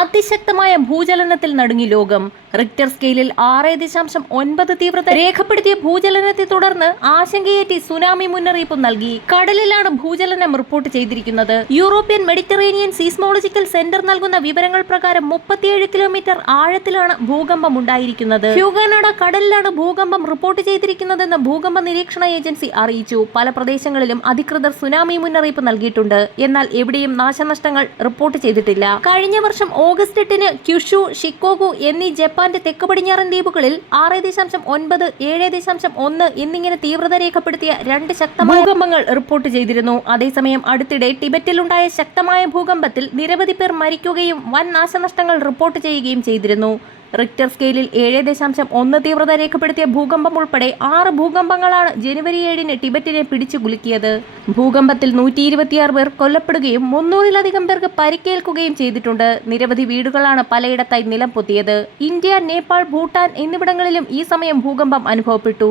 അതിശക്തമായ ഭൂചലനത്തിൽ നടുങ്ങി ലോകം. റിക്ടർ സ്കെയിലിൽ 6.9 തീവ്രത രേഖപ്പെടുത്തിയ ഭൂചലനത്തെ തുടർന്ന് ആശങ്കയേറ്റി സുനാമി മുന്നറിയിപ്പ് നൽകി. കടലിലാണ് ഭൂചലനം റിപ്പോർട്ട് ചെയ്തിരിക്കുന്നത്. യൂറോപ്യൻ മെഡിറ്ററേനിയൻ സീസ്മോളജിക്കൽ സെന്റർ നൽകുന്ന വിവരങ്ങൾ പ്രകാരം 37 കിലോമീറ്റർ ആഴത്തിലാണ് ഭൂകമ്പം ഉണ്ടായിരിക്കുന്നത്. ഹ്യൂഗനഡ കടലിലാണ് ഭൂകമ്പം റിപ്പോർട്ട് ചെയ്തിരിക്കുന്നതെന്ന് ഭൂകമ്പ നിരീക്ഷണ ഏജൻസി അറിയിച്ചു. പല പ്രദേശങ്ങളിലും അധികൃതർ സുനാമി മുന്നറിയിപ്പ് നൽകിയിട്ടുണ്ട്. എന്നാൽ എവിടെയും നാശനഷ്ടങ്ങൾ റിപ്പോർട്ട് ചെയ്തിട്ടില്ല. കഴിഞ്ഞ വർഷം ഓഗസ്റ്റ് 8-ന് ക്യുഷു, ഷിക്കോഗു എന്നീ ജപ്പാന്റെ തെക്ക് പടിഞ്ഞാറൻ ദ്വീപുകളിൽ 6.9, 7.1 എന്നിങ്ങനെ തീവ്രത രേഖപ്പെടുത്തിയ 2 ശക്തമായ ഭൂകമ്പങ്ങൾ റിപ്പോർട്ട് ചെയ്തിരുന്നു. അതേസമയം അടുത്തിടെ ടിബറ്റിലുണ്ടായ ശക്തമായ ഭൂകമ്പത്തിൽ നിരവധി പേർ മരിക്കുകയും വൻ നാശനഷ്ടങ്ങൾ റിപ്പോർട്ട് ചെയ്യുകയും ചെയ്തിരുന്നു. റിക്ടർ സ്കെയിലിൽ 7.1 തീവ്രത രേഖപ്പെടുത്തിയ ഭൂകമ്പം ഉൾപ്പെടെ 6 ഭൂകമ്പങ്ങളാണ് ജനുവരി 7-ന് ടിബറ്റിനെ പിടിച്ചു കുലുക്കിയത്. ഭൂകമ്പത്തിൽ 126 പേർ കൊല്ലപ്പെടുകയും 300-ലധികം പേർക്ക് പരിക്കേൽക്കുകയും ചെയ്തിട്ടുണ്ട്. നിരവധി വീടുകളാണ് പലയിടത്തായി നിലം പൊത്തിയത്. ഇന്ത്യ, നേപ്പാൾ, ഭൂട്ടാൻ എന്നിവിടങ്ങളിലും ഈ സമയം ഭൂകമ്പം അനുഭവപ്പെട്ടു.